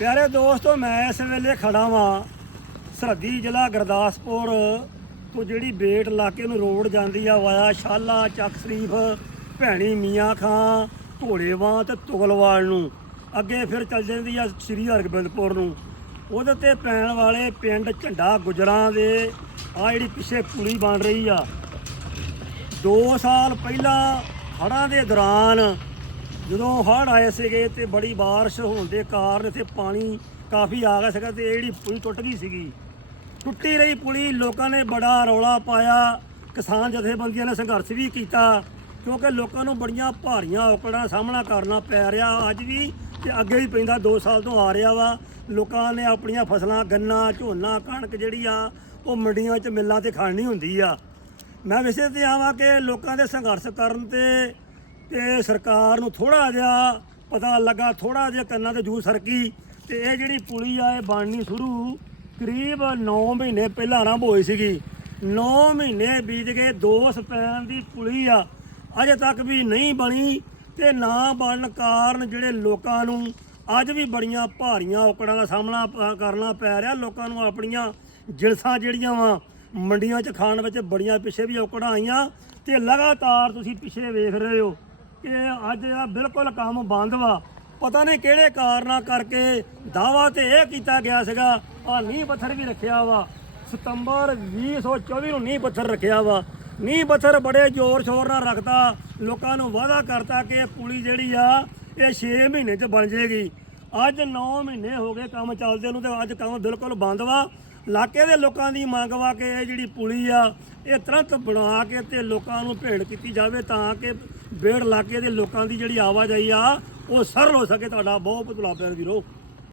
ਪਿਆਰੇ ਦੋਸਤੋ, ਮੈਂ ਇਸ ਵੇਲੇ ਖੜਾ ਵਾਂ ਸਰਹੱਦੀ ਜ਼ਿਲ੍ਹਾ ਗੁਰਦਾਸਪੁਰ ਤੋਂ ਜਿਹੜੀ ਬੇਟ ਇਲਾਕੇ ਨੂੰ ਰੋਡ ਜਾਂਦੀ ਆ, ਵਾਇਆ ਸ਼ਾਲਾ, ਚੱਕ ਸ਼ਰੀਫ ਭੈਣੀ ਮੀਆਂ ਖਾਂ ਢੋਲੇਵਾਂ ਤੇ ਤੁਗਲਵਾਲ ਨੂੰ। ਅੱਗੇ ਫਿਰ ਚੱਲ ਜਾਂਦੀ ਆ ਸ੍ਰੀ ਹਰਗੋਬਿੰਦਪੁਰ ਨੂੰ। ਉਹਦੇ ਤੇ ਪੈਣ ਵਾਲੇ ਪਿੰਡ ਝੰਡਾ ਗੁਜਰਾਂ ਦੇ ਆ ਜਿਹੜੀ ਪਿੱਛੇ ਪੁਲੀ ਬਣ ਰਹੀ ਆ। 2 ਸਾਲ ਪਹਿਲਾਂ ਹੜ੍ਹਾਂ ਦੇ ਦੌਰਾਨ ਜਦੋਂ ਹੜ੍ਹ ਆਏ ਸੀਗੇ ਤੇ ਬੜੀ ਬਾਰਿਸ਼ ਹੋਣ ਦੇ ਕਾਰਨ ਇੱਥੇ ਪਾਣੀ ਕਾਫੀ ਆ ਗਿਆ ਸੀਗਾ ਤੇ ਇਹ ਜਿਹੜੀ ਪੁਲੀ ਟੁੱਟ ਗਈ ਸੀਗੀ। ਟੁੱਟੀ ਰਹੀ ਪੁਲੀ, ਲੋਕਾਂ ਨੇ ਬੜਾ ਰੌਲਾ ਪਾਇਆ। ਕਿਸਾਨ ਜਥੇਬੰਦੀਆਂ ਨੇ ਸੰਘਰਸ਼ ਵੀ ਕੀਤਾ ਕਿਉਂਕਿ ਲੋਕਾਂ ਨੂੰ ਬੜੀਆਂ ਭਾਰੀਆਂ ਔਕੜਾਂ ਦਾ ਸਾਹਮਣਾ ਕਰਨਾ ਪੈ ਰਿਹਾ। ਅੱਜ ਵੀ ਤੇ ਅੱਗੇ ਵੀ ਪੈਂਦਾ 2 ਸਾਲ ਤੋਂ ਆ ਰਿਹਾ ਵਾ। ਲੋਕਾਂ ਨੇ ਆਪਣੀਆਂ ਫਸਲਾਂ, ਗੰਨਾ, ਝੋਨਾ, ਕਣਕ ਜਿਹੜੀ ਆ, ਉਹ ਮੰਡੀਆਂ 'ਚ ਮਿੱਲਾਂ ਤੇ ਖਾਣੀ ਹੁੰਦੀ ਆ। ਮੈਂ ਵਿਸ਼ੇ ਤੇ ਆਵਾਂ ਕਿ ਲੋਕਾਂ ਦੇ ਸੰਘਰਸ਼ ਕਰਨ ਤੇ ਤੇ ਸਰਕਾਰ ਨੂੰ ਥੋੜਾ ਜਿਹਾ ਪਤਾ ਲੱਗਾ ਥੋੜਾ ਜਿਹਾ ਕੰਨਾਂ ਤੇ ਜੂ ਸਰਕੀ ਤੇ ਇਹ ਜਿਹੜੀ ਪੁਲੀ ਆ, ਇਹ ਬਣਨੀ ਸ਼ੁਰੂ ਕਰੀਬ 9 ਮਹੀਨੇ ਪਹਿਲਾਂ ਆਰੰਭ ਹੋਈ ਸੀਗੀ। 9 ਮਹੀਨੇ ਬੀਤ ਗਏ, ਦੋ ਸਪੈਨ ਦੀ ਪੁਲੀ ਆ, ਅਜੇ ਤੱਕ ਵੀ ਨਹੀਂ ਬਣੀ ਤੇ ਨਾ ਬਣਨ ਕਾਰਨ ਜਿਹੜੇ ਲੋਕਾਂ ਨੂੰ ਅੱਜ ਵੀ ਬੜੀਆਂ ਭਾਰੀਆਂ ਔਕੜਾਂ ਦਾ ਸਾਹਮਣਾ ਕਰਨਾ ਪੈ ਰਿਹਾ। ਲੋਕਾਂ ਨੂੰ ਆਪਣੀਆਂ ਜਿਲਸਾਂ ਜਿਹੜੀਆਂ ਵਾ, ਮੰਡੀਆਂ 'ਚ ਖਾਣ ਵਿੱਚ ਬੜੀਆਂ ਪਿੱਛੇ ਵੀ ਔਕੜਾਂ ਆਈਆਂ ਤੇ ਲਗਾਤਾਰ ਤੁਸੀਂ ਪਿੱਛੇ ਵੇਖ ਰਹੇ ਹੋ। ਕਿ ਅੱਜ ਆ ਬਿਲਕੁਲ ਕੰਮ ਬੰਦ ਵਾ। ਪਤਾ ਨਹੀਂ ਕਿਹੜੇ ਕਾਰਨਾਂ ਕਰਕੇ ਦਾਵਾ ਤੇ ਇਹ ਕੀਤਾ ਗਿਆ ਸੀਗਾ। ਆ ਨੀਂਹ ਪੱਥਰ ਵੀ ਰੱਖਿਆ ਵਾ। ਸਤੰਬਰ 2024 ਨੂੰ ਨੀਂਹ ਪੱਥਰ ਰੱਖਿਆ ਵਾ। ਨੀਂਹ ਪੱਥਰ ਬੜੇ ਜ਼ੋਰ ਸ਼ੋਰ ਨਾਲ ਰੱਖਤਾ। ਲੋਕਾਂ ਨੂੰ ਵਾਅਦਾ ਕਰਤਾ ਕਿ ਇਹ ਪੁਲੀ ਜਿਹੜੀ ਆ, ਇਹ 6 ਮਹੀਨੇ 'ਚ ਬਣ ਜਾਏਗੀ ਅੱਜ 9 ਮਹੀਨੇ ਹੋ ਗਏ ਕੰਮ ਚੱਲਦੇ ਨੂੰ ਤੇ ਅੱਜ ਕੰਮ ਬਿਲਕੁਲ ਬੰਦ ਵਾ। ਇਲਾਕੇ ਦੇ ਲੋਕਾਂ ਦੀ ਮੰਗ ਵਾ ਕਿ ਇਹ ਜਿਹੜੀ ਪੁਲੀ ਆ ਇਹ ਤੁਰੰਤ ਬਣਾ ਕੇ ਤੇ ਲੋਕਾਂ ਨੂੰ ਭੇਟ ਕੀਤੀ ਜਾਵੇ ਤਾਂ ਕਿ ਬੇੜ ਇਲਾਕੇ ਦੇ ਲੋਕਾਂ ਦੀ ਜਿਹੜੀ ਆਵਾਜਾਈ ਆ, ਉਹ ਸਰਲ ਹੋ ਸਕੇ। ਤੁਹਾਡਾ ਬਹੁਤ ਬਹੁਤ ਗੁਲਾਬ ਵੀਰੋ।